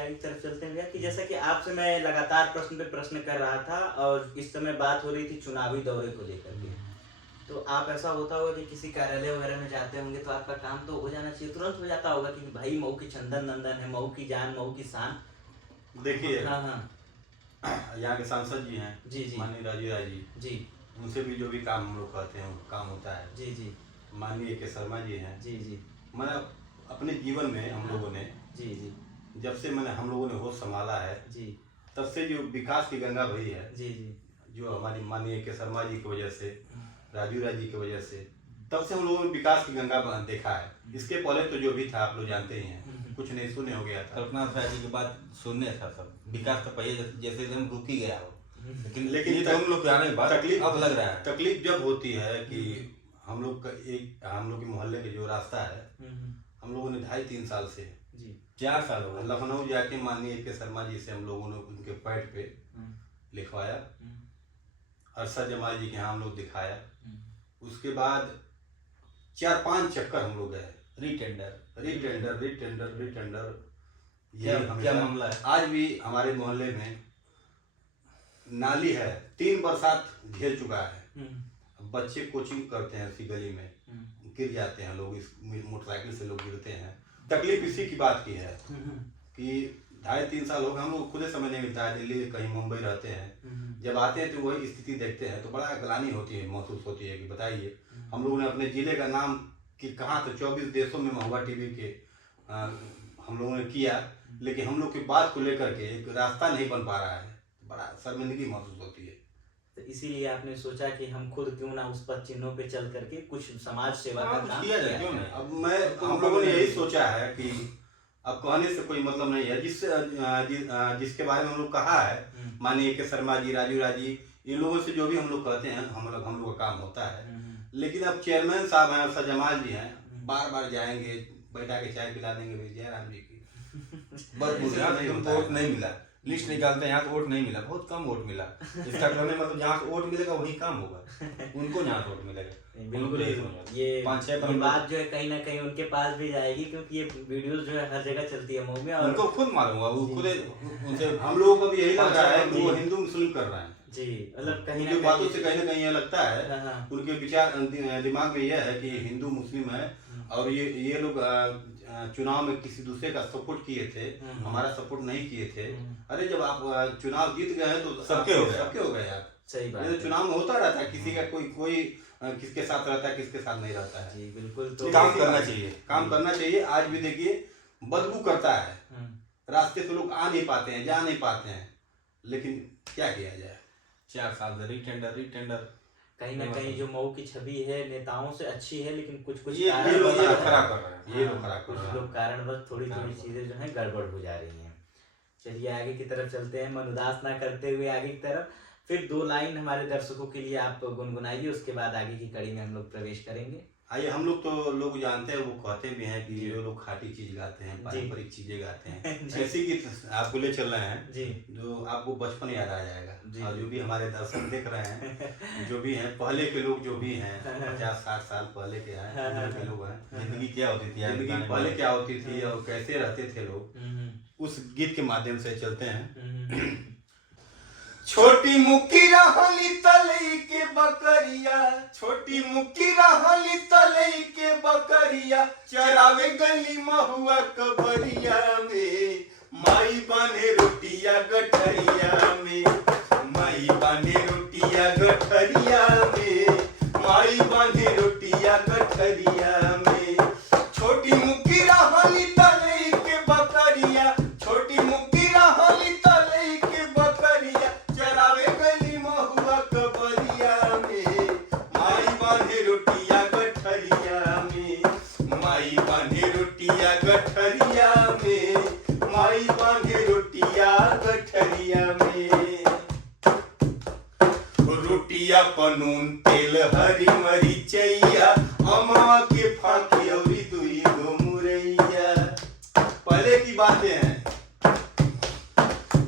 आगे की तरफ चलते हैं भैया कि जैसा कि आपसे मैं लगातार प्रश्न पे प्रश्न कर रहा था और इस समय बात हो रही थी चुनावी दौरे को लेकर के। तो आप ऐसा होता होगा कि किसी कार्यालय वगैरह में जाते होंगे तो आपका काम तो हो जाना चाहिए, तुरंत हो जाता होगा कि भाई मऊ की चंदन नंदन है, मऊ की जान, मऊ की शान। देखिए, हाँ हाँ यहाँ के सांसद जी हैं जी जी माननीय राजू राय जी, जी उनसे भी जो भी काम हम लोग कहते हैं वो काम होता है। जी जी माननीय के शर्मा जी हैं। जी जी मतलब अपने जीवन में हम लोगों ने जी जी जब से हम लोगों ने होश संभाला है जी तब से जो विकास की गंगा बही है, जी जी जो हमारी माननीय के शर्मा जी की वजह से, राजू राय जी की वजह से, तब से हम लोगों ने विकास की गंगा देखा है। इसके पहले तो जो भी था आप लोग जानते ही हैं, कुछ नहीं सुने हो गया था। कल्पना जी के बाद सुनने था सब, विकास तो पहले जैसे एकदम रुक ही गया हो, लेकिन ये तो हम लोग के आने के बाद तकलीफ अब लग रहा है। तकलीफ जब होती है कि हम लोग के मोहल्ले के जो रास्ता है, हम लोगों ने 2.5-3 साल से जी 4 साल हो गए लखनऊ जाके माननीय के शर्मा जी से हम लोगों ने उनके पैड पे लिखवाया, अरशद जमाल जी के यहाँ हम लोग दिखाया। उसके बाद 4-5 चक्कर हम लोग गए, रिटेंडर। क्या मामला है? आज भी हमारे मोहल्ले में नाली है, 3 बरसात झेल चुका है। बच्चे कोचिंग करते हैं इसी गली में, गिर जाते हैं लोग, इस मोटरसाइकिल से लोग गिरते हैं। तकलीफ इसी की बात की है कि 2.5-3 साल हो गए, हम लोग खुद समय नहीं मिलता है। दिल्ली कहीं मुंबई रहते हैं, जब आते हैं तो वही स्थिति देखते हैं तो बड़ा ग्लानि होती है, महसूस होती है कि बताइए हम लोगों ने अपने जिले का नाम कि कहाँ तो 24 देशों में महुआ टीवी के हम लोगों ने किया, लेकिन हम लोग की बात को लेकर के एक रास्ता नहीं बन पा रहा है, बड़ा शर्मिंदगी महसूस होती है। तो इसीलिए आपने सोचा कि हम खुद क्यों ना उस पद चिन्हों पे चल करके कुछ समाज सेवा का काम किया जाए, क्यों नहीं? अब हम लोगों ने यही सोचा है कि अब कहने से कोई मतलब नहीं है, जिसके बारे में हम लोग कहा है, माननीय के शर्मा जी, राजू राय जी, इन लोगों से जो भी हम लोग कहते हैं हम लोग का काम होता है। लेकिन अब चेयरमैन साहब हैं, अरशद जमाल जी हैं, बार जाएंगे, बैठा के चाय पिला देंगे जयराम जी की। बस यहाँ से तुमको वोट नहीं मिला, लिस्ट निकालते हैं यहाँ से वोट नहीं मिला, बहुत कम वोट मिला। इसका कहने मतलब जहाँ से वोट मिलेगा वही काम होगा, उनको जहाँ से वोट मिलेगा। बिल्कुल ये 5-6 बात जो है कहीं ना कहीं उनके पास भी जाएगी, क्योंकि ये वीडियोस जो है हर जगह चलती है मऊ में और उनको खुद मालूम हुआ, वो खुद उनसे हम लोगों को भी यही लग रहा है कि वो हिंदू मुस्लिम कर रहे हैं जी, मतलब कहीं उनकी बातों से कहीं ना कहीं ये लगता है, हाँ। उनके विचार दिमाग में यह है कि हिंदू मुस्लिम है और ये लोग चुनाव में किसी दूसरे का सपोर्ट किए थे, हमारा सपोर्ट नहीं किए थे। अरे जब आप चुनाव जीत गए हैं तो सबके हो गए यार। सही बात ये तो चुनाव में होता रहता है, किसी का कोई किसके साथ रहता है, किसके साथ नहीं रहता है। जी बिल्कुल, तो काम करना चाहिए। आज भी देखिए बदबू करता है, रास्ते से लोग आ नहीं पाते हैं, जा नहीं पाते हैं, लेकिन क्या किया जाए। 4 साल से रिटेंडर कहीं ना कहीं जो मऊ की छवि है नेताओं से अच्छी है, लेकिन कुछ ये लोग खराब कर रहे हैं, ये लोग खराब कर रहे हैं। कुछ लोग कारणवश थोड़ी चीजें जो है गड़बड़ हो जा रही हैं। चलिए आगे की तरफ चलते हैं, मन उदास ना करते हुए आगे की तरफ। फिर 2 लाइन हमारे दर्शकों के लिए आप गुनगुनाइए, उसके बाद आगे की कड़ी में हम लोग प्रवेश करेंगे। आइए, हम लोग तो लोग जानते हैं, वो कहते भी हैं कि जो लोग खाटी चीज गाते हैं, पारंपरिक चीजें गाते हैं, ऐसी गीत आपको ले चल रहे हैं जी, जो आपको बचपन याद आ जाएगा। और जो भी हमारे दर्शक देख रहे हैं, जो भी हैं पहले के लोग, जो भी हैं 50-60 साल पहले के हैं लोग हैं, जिंदगी क्या होती थी, जिंदगी पहले क्या होती थी और कैसे रहते थे लोग, उस गीत के माध्यम से चलते हैं। छोटी मुक्की रहली तलई के बकरिया, छोटी मुक्की रहली तलई के बकरिया, चरावे गली महुआ कबरिया में, माई बने रोटिया गठरिया में, माई बने रोटिया गठरिया में, माई बने रोटिया गठरिया में। छोटी मुक्की रहली तलई के बकरिया, छोटी मुक्की रहली तलई के बकरिया, चरावे गली महुआ कबरिया में, माई बांधे रोटिया गठरिया में, माई बांधे रोटिया गठरिया में, माई बांधे रोटिया गठरिया में। रोटिया पनून तेल हरी मरीचैया, अमा के फाकी औरी दुई दो मुरैया। पहले की बातें हैं,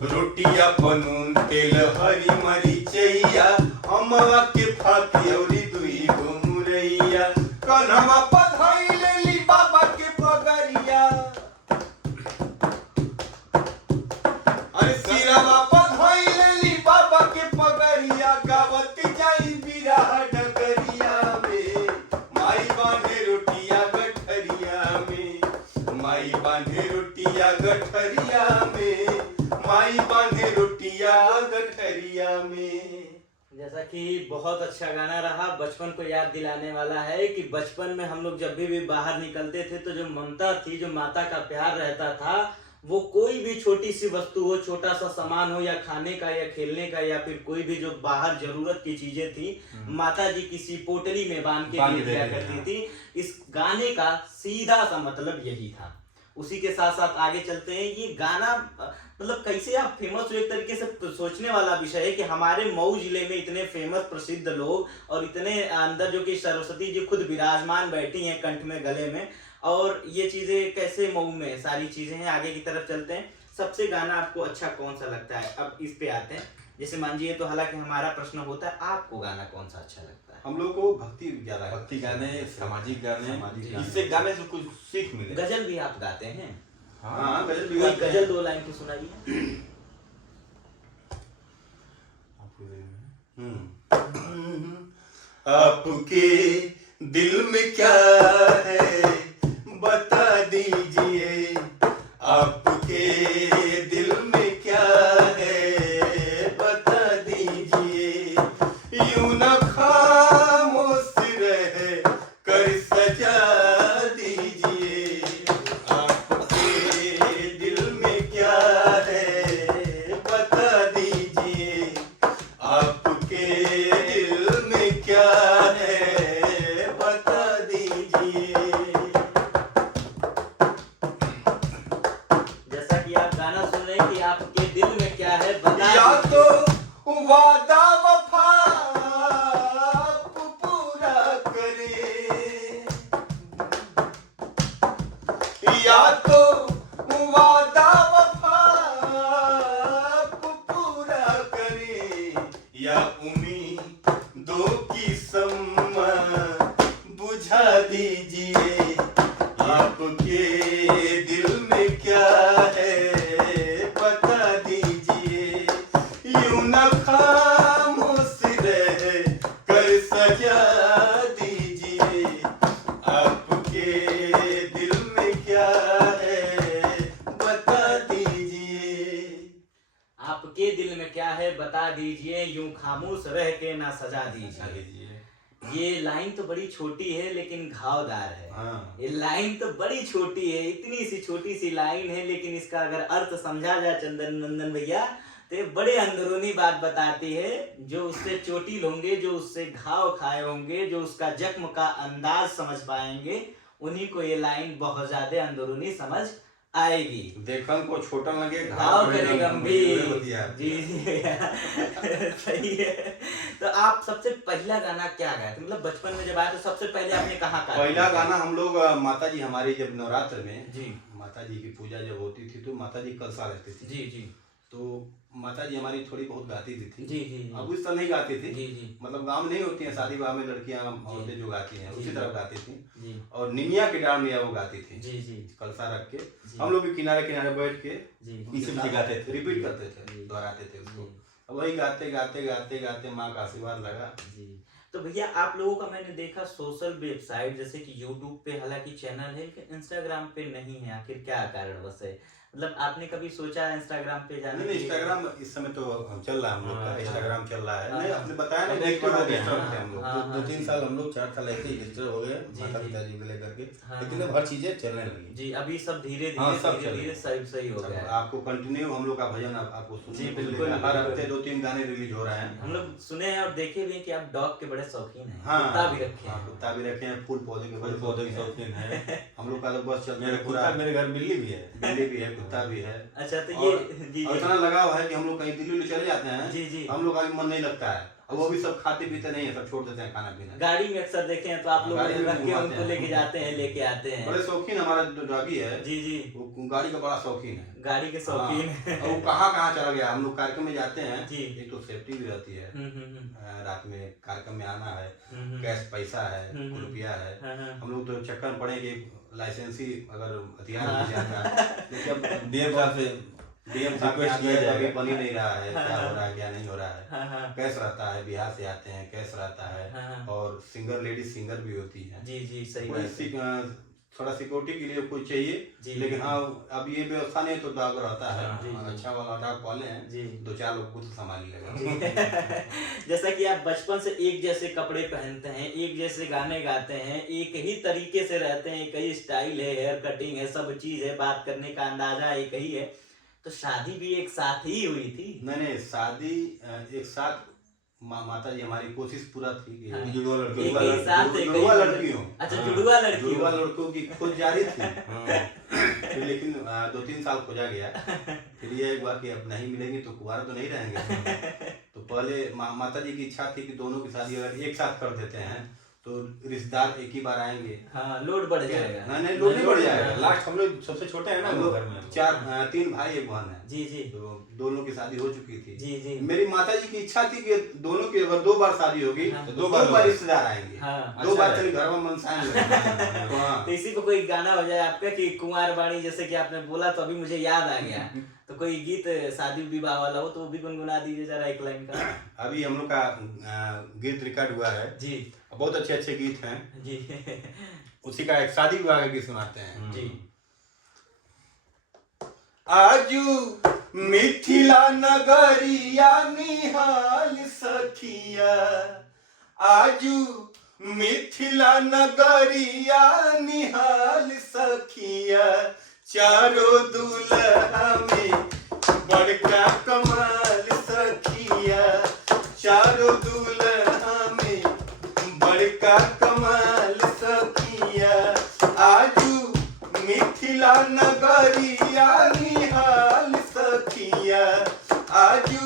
रोटिया पनून तेल हरी मरीचैया, अमवा के फाकी औरी दुई गो मुरैया, कन्हवा पधाई लेली बाबा के पगरिया। कोठरिया में, माई बांधे रोटिया गठरिया में। जैसा कि बहुत अच्छा गाना रहा, बचपन को याद दिलाने वाला है कि बचपन में हम लोग जब भी बाहर निकलते थे तो जो ममता थी, जो माता का प्यार रहता था, वो कोई भी छोटी सी वस्तु हो, छोटा सा सामान हो, या खाने का या खेलने का या फिर कोई भी जो बाहर जरूरत की चीजें थी, माता जी किसी पोटली में बांध के दे दिया करती थी। इस गाने का सीधा सा मतलब यही था। उसी के साथ साथ आगे चलते हैं। ये गाना मतलब कैसे आप फेमस हुए, एक तरीके से सोचने वाला विषय है कि हमारे मऊ जिले में इतने फेमस प्रसिद्ध लोग और इतने अंदर जो कि सरस्वती जी खुद विराजमान बैठी हैं कंठ में, गले में, और ये चीजें कैसे मऊ में सारी चीजें हैं। आगे की तरफ चलते हैं। सबसे गाना आपको अच्छा कौन सा लगता है, अब इस पे आते हैं। जैसे मांझिए तो हालांकि हमारा प्रश्न होता है, आपको गाना कौन सा अच्छा लगता है? हम लोग को भक्ति ज्यादा है, भक्ति गाने, सामाजिक गाने, सामाजिक गाने। इससे गाने से कुछ सीख मिले। गजल भी आप गाते हैं? हाँ, गजल भी कोई गाते हैं। गजल 2 लाइन तो सुनाइए। आपके दिल में क्या है बता दीजिए, आपके दिल में क्या है बता दीजिए, यूं न खामोश रह कर सजा दीजिए, आपके दिल में क्या है बता दीजिए, आपके दिल में क्या है बता दीजिए। जैसा कि आप गाना सुन रहे हैं कि आपके दिल में क्या है बता या दीजिए। तो वादा वफा आप पूरा करे, या तो वादा वफा आप पूरा करे, या उम्मीदों की सम्मा बुझा दीजिए, आपके दिल में क्या है बता दीजिए, यूं न खामोश रह कर सजा दीजिए, आपके दिल में क्या है बता दीजिए। आपके दिल में क्या है बता दीजिए, यूं खामोश रह के ना सजा दीजिए। ये लाइन तो बड़ी छोटी है लेकिन घावदार है। हाँ। ये लाइन तो बड़ी छोटी है, इतनी सी छोटी सी लाइन है, लेकिन इसका अगर अर्थ समझा जाए चंदन नंदन भैया, तो ये बड़े अंदरूनी बात बताती है। जो उससे चोटिल होंगे, जो उससे घाव खाए होंगे, जो उसका जख्म का अंदाज समझ पाएंगे, उन्हीं को ये लाइन बहुत ज्यादा अंदरूनी समझ आएगी। देखन को छोटा लगे, घाव करे गंभीर। होतिया। जी जी सही है। तो आप सबसे पहला गाना क्या गाए थे, मतलब बचपन में जब आए तो सबसे पहले आपने कहाँ का पहला गाना हम लोग माता जी हमारी जब नवरात्र में जी माता जी की पूजा जब होती थी तो माता जी कलसा रहती थी। जी जी तो माता जी हमारी थोड़ी बहुत गाती भी थी। जी जी अब उस तरह नहीं गाती थी। जी जी मतलब गाँव में नहीं होती हैं, शादी विवाह में लड़कियां औरतें जो गाती हैं उसी तरफ गाती थी। जी और निमिया के डाल में वो गाती थी जी जी कलसा रख के। जी। हम लोग भी किनारे किनारे बैठ के जी इसी में गाते थे, रिपीट करते थे, दोहराते थे उसको। अब वही गाते गाते गाते गाते माँ का आशीर्वाद लगा। जी। तो भैया आप लोगों का मैंने देखा सोशल वेबसाइट जैसे कि यूट्यूब पे हालांकि चैनल है लेकिन इंस्टाग्राम पे नहीं है, आखिर क्या कारण बस है? मतलब आपने कभी सोचा इंस्टाग्राम पे जाने नहीं के लिए? इंस्टाग्राम इस समय तो चल रहा है हम लोग का, हाँ, इंस्टाग्राम चल रहा है। हाँ, नहीं हाँ। आपने बताया ना अब कि एक्टिव हो गए, रजिस्टर थे हाँ, हम लोग। हाँ, दो 3 साल हम लोग 4 साल ऐसे ही रजिस्टर हो गए जी, माता जी। पिता जी को लेकर के। हाँ, लेकिन हाँ। अब हर चीजें चलने लगी। जी अभी सब धीरे हाँ, धीरे सब धीरे चल धीरे रहा सही सही हो गया है। आपको कंटिन्यू हम लोग का भजन आपको जी, सुनने को बिल्कुल, मिलेगा। हर बिल्कुल। हफ्ते 2-3 गाने रिलीज हो रहे हैं। हम लोग सुने हैं और देखे भी हैं कि आप डॉग के बड़े शौकीन हैं। हाँ कुत्ता भी रखे हाँ, हैं। कुत्ता भी रखे हैं, फूल पौधे के फूल पौधे के शौकीन है। हम लोग का तो बस चलता मेरे है कुत्ता, पूरा। मेरे घर बिल्ली भी है। बिल्ली भी है, कुत्ता भी है। अच्छा तो और- ये जी और जी इतना लगाव है कि हम लोग कहीं दिल्ली उल्ली चले जाते हैं। जी, जी। हम लोग का भी मन नहीं लगता है। और वो भी सब खाते पीते नहीं है, सब छोड़ देते हैं खाना पीना। गाड़ी में अक्सर देखे हैं तो आप लोग गाड़ी में रख के घुमाते उनको हैं। लेके जाते हैं, लेके आते हैं। बड़े शौकीन हमारा जो डॉगी है, जी जी वो गाड़ी का बड़ा शौकीन है। गाड़ी के शौकीन हाँ, हैं। और वो कहाँ कहाँ चला गया। हम लोग कार्यक्रम में जाते हैं, जी। एक तो सेफ्टी भी रहती है। हम्म। रात में कार्यक्रम में आना है, हम्म। कैश पैसा है, हम्म। रुपया है। हाँ, हाँ। हम लोग तो चक्कर में पड़े कि लाइसेंसी अगर हथियार हाँ। मिल जाता है, लेकिन अब डीएम साहब से डीएम साहब के रिक्वेस्ट आगे किया अभी जाएगा। बन ही नहीं रहा है, क्या हो रहा है क्या नहीं हो रहा है। हाँ हाँ कैश रहता है, बिहार से आते हैं, कैश रहता है। हाँ। और सिंगर लेडीज सिंगर भी होती है। जी जी सही कोई बात है। थोड़ा सिक्योरिटी के लिए कोई चाहिए, जी, लेकिन जी। हाँ अब ये व्यवस्था नहीं है तो डॉग रहता है, जी, जी। अच्छा वाला डॉग पाले हैं, जी। 2-4 लोग को तो संभाल ही जी। लेगा। जैसा कि आप बचपन से एक जैसे कपड़े पहनते हैं, एक जैसे गाने गाते हैं, एक ही तरीके से रहते हैं, एक ही स्टाइल है, हेयर कटिंग है, सब चीज है, बात करने का अंदाजा एक ही है, तो शादी भी एक साथ ही हुई थी। नहीं शादी एक साथ माता जी हमारी कोशिश पूरा थी कि हाँ। जुड़वा लड़कियों एक ही साथ एक जुड़वा ही- लड़कियों अच्छा, हाँ, जुड़वा लड़कियों। जुड़वा लड़कों की खोज जारी थी। फिर लेकिन 2-3 साल खोजा गया, फिर ये एक बार कि अब नहीं मिलेंगे तो कुंवारा तो नहीं रहेंगे। तो पहले माता जी की इच्छा थी कि दोनों की शादी अगर एक साथ कर देते हैं तो रिश्तेदार एक ही बार आएंगे। हाँ, लोड बढ़ जाएगा। नहीं लोड नहीं बढ़ जाएगा, हाँ। लास्ट हम लोग सबसे छोटे हैं ना हम लोग घर में, 3 भाई 1 बहन है। जी जी तो दोनों की शादी हो चुकी थी। जी जी। मेरी माता जी की इच्छा थी कि दोनों की अगर 2 बार शादी होगी हाँ। तो 2 बार रिश्तेदार आएंगे। हाँ। 2 बार अच्छा चली घर में मनसाएं लगे। तो हाँ, तो इसी पे कोई गाना हो जाए आपका कि कुंवार बाणी, जैसे कि आपने बोला तो अभी मुझे याद आ गया, तो कोई गीत शादी विवाह वाला हो तो वो भी गुनगुना दीजिए जरा एक लाइन का। अभी हम लोग का गीत रिकॉर्ड हुआ है, जी बहुत अच्छे गीत हैं, जी उसी का एक शादी विवाह का गीत सुनाते हैं। जी। आजू मिथिला नगरिया निहाल सखिया, आजू मिथिला नगरिया निहाल सखिया, चारों दुल्हा में बड़का कमाल सखिया, चारों दुल्हा में बड़का कमाल सखिया, आजू मिथिला नगरिया निहाल सखिया, आजू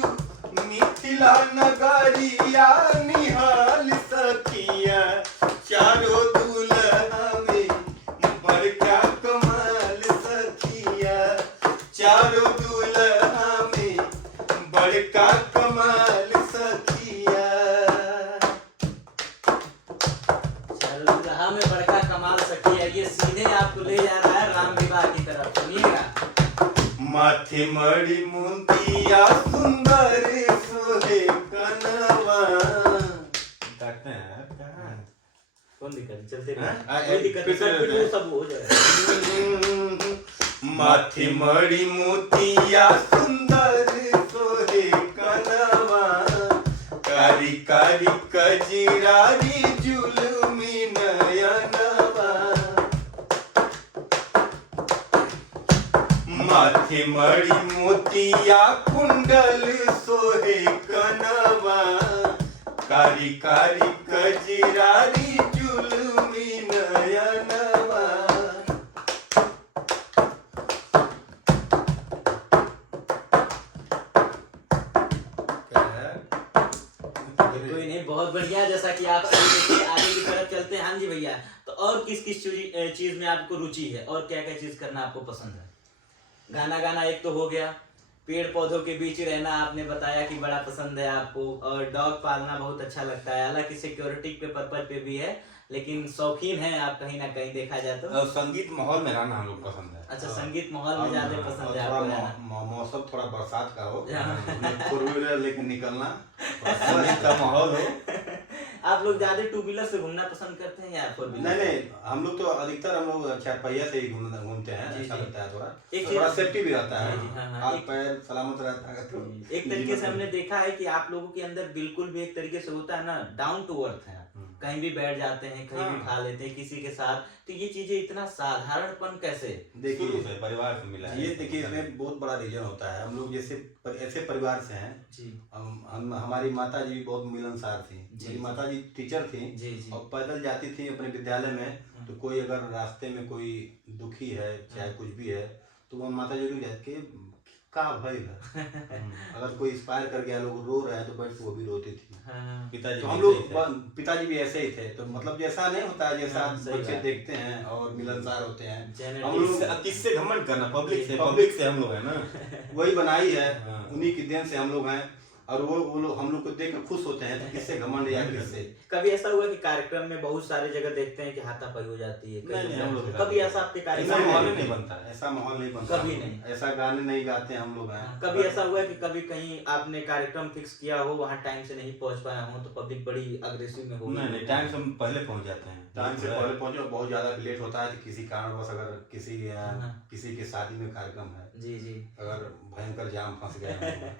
मिथिला नगरिया निहाल सखिया, चारों दुल्हा में बड़का कमाल सखिया, चारों दुल्हा में बड़का कमाल सखिया। चलो, रहा में बड़का कमाल सखिया, ये सीधे आपको ले जा रहा है राम विवाह की तरफ, सुनिएगा। माथे मणि मुंदिया सुंदर सोहे कनवा। देखते हैं कहाँ है? कौन दिक्कत, चलते रहिए। हाँ? कोई दिक्कत नहीं, सब कुछ सब हो जाएगा। माथे मणि मोतिया सुंदर सोहे कनवा, कारी कारी कजरारी जुलमी नयनवा, माथे मणि मोतिया कुंडल सोहे कनवा, कारी कारी कजरारी जुलमी नयनवा। कोई नहीं, बहुत बढ़िया। जैसा कि आप सही देखिए, आगे की तरफ चलते हैं। हाँ जी भैया, तो और किस किस चीज में आपको रुचि है और क्या क्या चीज करना आपको पसंद है? गाना गाना एक तो हो गया, पेड़ पौधों के बीच रहना आपने बताया कि बड़ा पसंद है आपको, और डॉग पालना बहुत अच्छा लगता है, हालांकि सिक्योरिटी के पर्पज पे भी है, लेकिन शौकीन हैं आप कहीं ना कहीं देखा जाए तो। और संगीत माहौल में रहना हम लोग पसंद है। अच्छा, संगीत माहौल में ज्यादा पसंद है थोड़ा आपको रहना। मौसम थोड़ा बरसात का हो, हाँ। 4 व्हीलर लेकर निकलना, संगीत का माहौल हो। आप लोग ज्यादा 2 व्हीलर से घूमना पसंद करते हैं या 4 व्हीलर? नहीं हम लोग तो अधिकतर हम लोग 4 पहिया से ही घूमते हैं, जी, अच्छा जी। लगता है थोड़ा, एक थोड़ा चीज- सेफ्टी भी रहता है, जी, हाँ, हाँ, हाथ एक- पैर सलामत रहता है। तो एक तरीके से हमने देखा है कि आप लोगों के अंदर बिल्कुल भी एक तरीके से होता है ना, डाउन टू अर्थ है, कहीं भी बैठ जाते हैं, कहीं भी हाँ। खा लेते हैं किसी के साथ, तो ये चीजें इतना साधारणपन कैसे? शुरू देखिए से परिवार से मिला है। ये देखिए इसमें बहुत बड़ा रीजन होता है, हम लोग जैसे ऐसे परिवार से हैं, जी हम हमारी माता जी बहुत मिलनसार थी। जी, मेरी जी। माता जी टीचर थी जी जी और पैदल जाती थी अपने विद्यालय में, तो कोई अगर रास्ते में कोई दुखी है चाहे कुछ भी है तो वो माता जी रुक जाके का भाई अगर कोई इंस्पायर कर गया, लोग रो रहे हैं तो बैठ के वो भी रोती थी। हाँ, पिताजी तो भी हम ऐसे ही लोग थे। पिताजी भी ऐसे ही थे, तो मतलब जैसा नहीं होता है, जैसा हाँ, सही बच्चे बात। देखते हैं और मिलनसार होते हैं, Genetic हम लोग किससे घमंड करना, पब्लिक से पब्लिक- पब्लिक से हम लोग है ना। वही बनाई है, हाँ। उन्हीं की देन से हम लोग हैं। और वो लोग हम लोग को देख कर खुश होते हैं, तो किससे घमंड या किससे। कभी ऐसा हुआ कि कार्यक्रम में बहुत सारी जगह देखते हैं कि हाथापाई हो जाती है? नहीं, हम लोग कभी ऐसा आपके ऐसा कार्यक्रम माहौल में नहीं बनता, ऐसा माहौल नहीं बनता, कभी नहीं। ऐसा गाने नहीं गाते हम लोग हैं। कभी ऐसा हुआ है कि कभी कहीं आपने कार्यक्रम फिक्स किया हो, वहाँ टाइम से नहीं पहुँच पाया हो, तो पब्लिक बड़ी अग्रेसिव में हो? नहीं, टाइम से हम पहले पहुंच जाते हैं। टाइम से पहले पहुंचे, और बहुत ज्यादा लेट होता है तो किसी कारणवश अगर किसी के शादी में कार्यक्रम है, जी जी, अगर भयंकर जाम फंस गए हैं,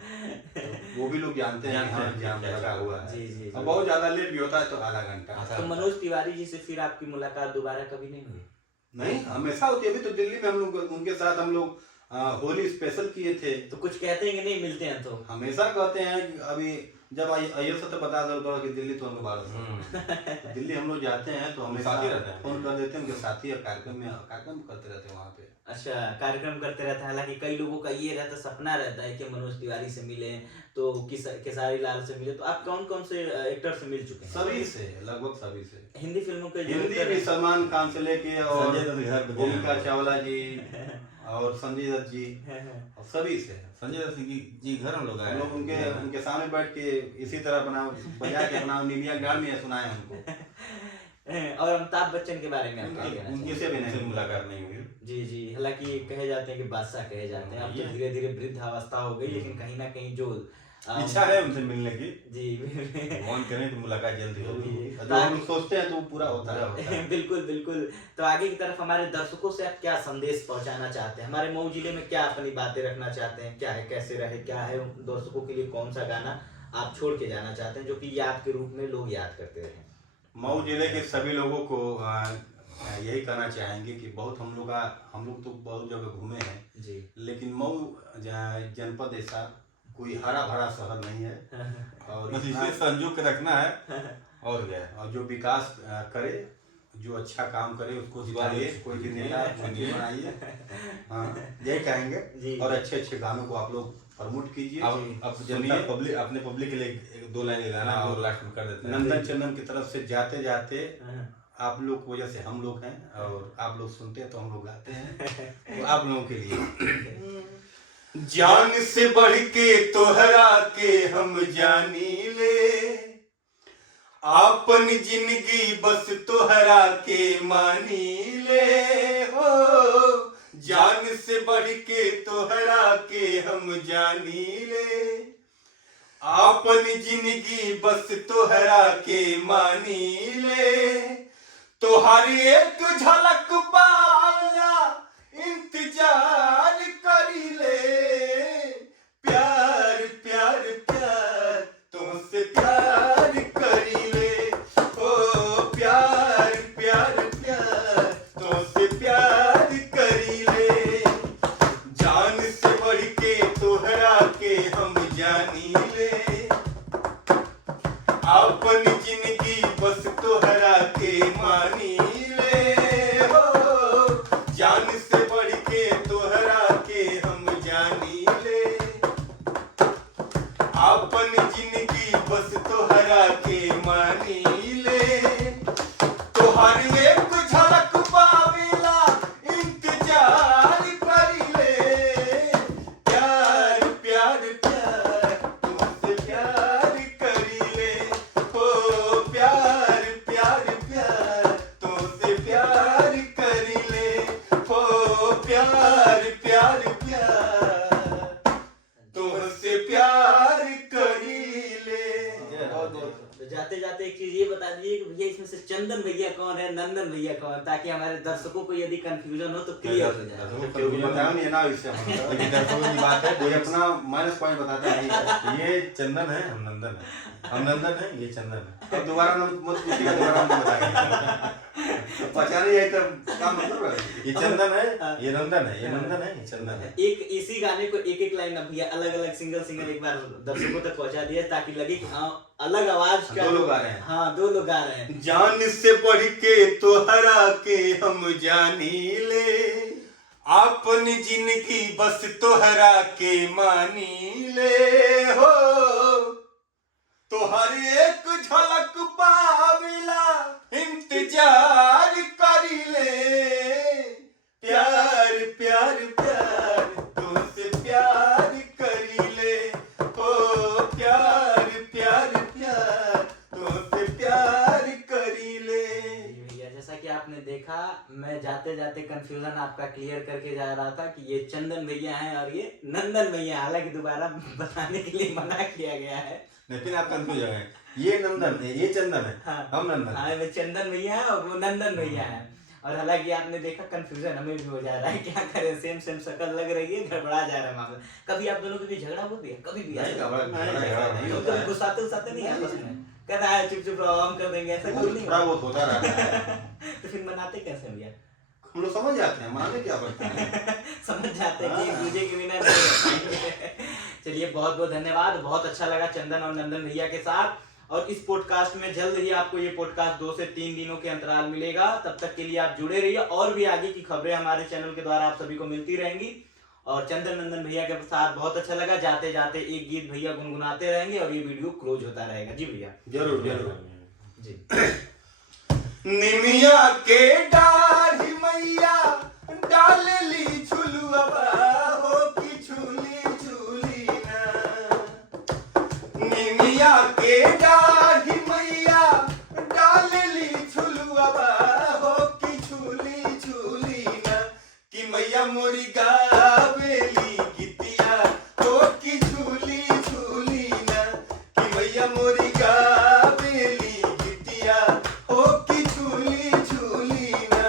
तो वो भी लोग जानते हैं कि हाँ जाम लगा हुआ है। जी जी, और बहुत ज्यादा लेट भी होता है तो आधा घंटा। तो मनोज तिवारी जी से फिर आपकी मुलाकात दोबारा कभी नहीं हुई? नहीं, हमेशा होती है। अभी तो दिल्ली में हम लोग उनके साथ हम लोग होली स्पेशल किए थे। तो कुछ कहते हैं कि नहीं मिलते हैं? तो हमेशा कहते हैं कि अभी जब आइए तो बता दो कि दिल्ली तो उनके बारे दिल्ली हम लोग जाते हैं तो हमेशा साथी रहते हैं। फोन कर देते हैं, उनके साथी और कार्यक्रम करते रहते हैं वहाँ पे। अच्छा, कार्यक्रम करते रहता है। हालांकि कई लोगों का ये रहता, सपना रहता है कि मनोज तिवारी से मिले, तो खेसारी लाल से मिले। तो आप कौन कौन से एक्टर से मिल चुके हैं? सभी से, लगभग सभी से। हिंदी फिल्मों के हिंदी भी सलमान खान से लेके और संजय दत्त घर पे गए भूमिका हैं। चावला जी और संजय दत्त जी, और सभी से। संजय दत्त जी घर हम लोग आए हम लोग उनके सामने बैठ के इसी तरह बजा के अपना निविया गाड़ में सुनाए हमको। और अमिताभ बच्चन के बारे में आप क्या कहना चाहेंगे? उनकी से भी नहीं मुलाकात नहीं हुई। जी जी, हालांकि कहे जाते हैं कि बादशाह कहे जाते हैं। अब तो धीरे धीरे वृद्ध अवस्था हो गई, लेकिन कहीं ना कहीं जो इच्छा है उनसे मिलने की, जी भगवान करें तो मुलाकात जल्दी होगी। जो हम लोग सोचते हैं तो वो पूरा होता है। बिल्कुल बिल्कुल। तो आगे की तरफ हमारे दर्शकों से आप क्या संदेश पहुंचाना चाहते हैं? हमारे मऊ जिले में क्या अपनी बातें रखना चाहते हैं? क्या है, कैसे रहे, क्या है? दर्शकों के लिए कौन सा गाना आप छोड़ के जाना चाहते हैं जो कि याद के रूप में लोग याद करते रहे? मऊ जिले के सभी लोगों को यही कहना चाहेंगे कि बहुत हम लोग तो बहुत जगह घूमे हैं जी, लेकिन मऊ जनपद ऐसा कोई हरा भरा शहर नहीं है। और बस इसे संजो के रखना है और क्या है। और जो विकास करे, जो अच्छा काम करे उसको जिताइए, कोई भी नेता मंत्री बनाइए। हाँ, यही कहेंगे। और अच्छे अच्छे गानों को आप लोग प्रमोट कीजिए। अब जनता पब्लिक अपने पब्लिक के लिए एक दो लाइन गाना और लास्ट में कर देते हैं। नंदन चंदन की तरफ से जाते जाते आप लोग की वजह से हम लोग हैं, और आप लोग सुनते हैं तो हम लोग गाते हैं। तो आप लोगों के लिए जान से बढ़ के तोहरा के हम जानी ले, आपन जिंदगी बस तोहरा के मानी ले हो। जान से बढ़ के तोहरा के हम जानी ले, आपन जिंदगी बस तोहरा के मानी ले। तोहर एक झलक पाला इंतजार करी ले, प्यार प्यार प्यार तुमसे प्यार करी ले, ओ प्यार प्यार प्यार तुमसे प्यार करी ले। जान से बढ़ के तोहरा के हम जानी ले, अपन जिंदगी बस तोहरा के मानी ले हो। जान से बढ़ के तोहरा के हम जानी ले, अपन जिंदगी बस तोहरा के मानी ले। तोहर एक झलक पावेला इंतजार करी ले, प्यार प्यार प्यार तुमसे प्यार करी ले, ओ प्यार प्यार प्यार तुमसे प्यार करी ले, ओ प्यार प्यार प्यार तुमसे प्यार करी ले। तो जाते जाते एक चीज ये बता दीजिए कि भैया इसमें से चंदन भैया कौन है, नंदन भैया कौन है, ताकि हमारे दर्शकों को यदि कंफ्यूजन हो तो क्लियर हो जाए। बताया नहीं है ना इससे लेकिन दर्शकों की बात है, कोई अपना माइनस पॉइंट बताता नहीं है। ये चंदन है, हम नंदन है। हम नंदन है, ये चंदन है। अब दोबारा मत पूछिएगा, दोबारा मत बताइएगा। पहचान नहीं आई तो क्या मतलब है? ये चंदन है, ये नंदन है, ये नंदन है, ये चंदन है। एक इसी गाने को एक एक लाइन अब भैया अलग अलग सिंगल एक बार दर्शकों तक पहुंचा दिया, ताकि लगे कि हाँ अलग आवाज का दो लोग आ रहे हैं। हाँ, दो लोग आ रहे हैं। जान से बढ़ के तोहरा के हम जानी ले, आपन जिंदगी बस तोहरा के मानी ले हो। तोहर एक झलक पावेला इंतजार करी ले, प्यार प्यार प्यार तुमसे प्यार करी ले, ओ प्यार रहते कंफ्यूजन आपका क्लियर करके जा रहा था कि ये चंदन भैया हैं और ये नंदन भैया, हालांकि दोबारा बताने के लिए मना किया गया है। लेकिन आप कंफ्यूज हो गए, ये नंदन है, ये चंदन है, हाँ, हम नंदन। हाँ, वे चंदन भैया है और वो नंदन भैया है। और हालांकि आपने देखा कंफ्यूजन हमें भी हो जा रहा है, क्या करें, सेम सेम शक्ल लग रही है, गड़बड़ा जा रहा है मामला। कभी आप दोनों के बीच झगड़ा हो गया? कभी भी नहीं, ऐसा? झगड़ा नहीं होता है। गुस्साते उसाते नहीं आपस में? कहता है चुप चुप रहो, हम कर देंगे, ऐसा कुछ नहीं थोड़ा होता? बहुत होता रहता है। तो फिर मनाते कैसे भैया? हम लोग समझ जाते हैं, मनाने क्या पड़ता है। समझ जाते हैं कि एक दूसरे के बिना नहीं रह पाएंगे। चलिए बहुत बहुत धन्यवाद, बहुत अच्छा लगा चंदन और नंदन भैया के साथ। और इस पॉडकास्ट में जल्द ही आपको ये पॉडकास्ट 2 से 3 दिनों के अंतराल मिलेगा। तब तक के लिए आप जुड़े रहिए, और भी आगे की खबरें हमारे चैनल के द्वारा आप सभी को मिलती रहेंगी। और चंदन नंदन भैया के साथ बहुत अच्छा लगा। जाते जाते एक गीत भैया गुनगुनाते रहेंगे और ये वीडियो क्लोज होता रहेगा। जी भैया जरूर जरूर जी। निमिया के डाढ़ी मैया डाल ली झुलुआ हो कि झूली झूली ना। निमिया के डाढ़ी मैया डाल ली झुलुआ हो कि झूली झूली ना। कि मैया मोरी गावेली गीतिया हो कि झूली झूली ना। कि मैया मोरी गावेली गीतिया हो कि झूली झूली ना।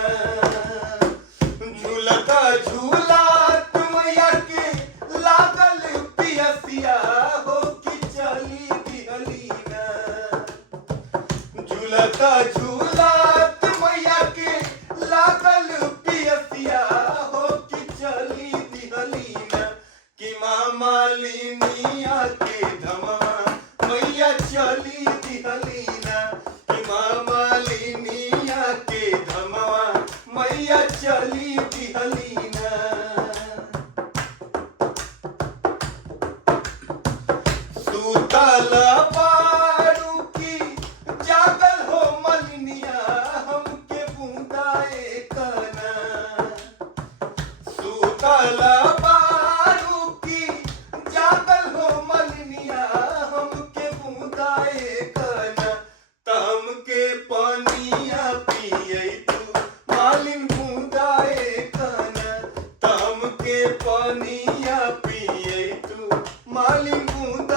झूलता झूलत मैया के लागल पियसिया हो कि चली दिहली ना। झूलता झूलत मैया के लागल पियसिया हो कि चली दिहली ना। कि मामा लिनिया के धमवा मैया चली दिहली ना। कि मामा लिनिया के धमवा मैया चली दिहली ना। सुतल बारू की जागल हो मलिनिया हमके बूंदाए कना। सुतल बारू की जागल हो मलिनिया हमके बूंदाए कना। तम के पानिया पिए तू मालिन बूंदाए कना। तम के पानिया पिए तू मालिन बूंदा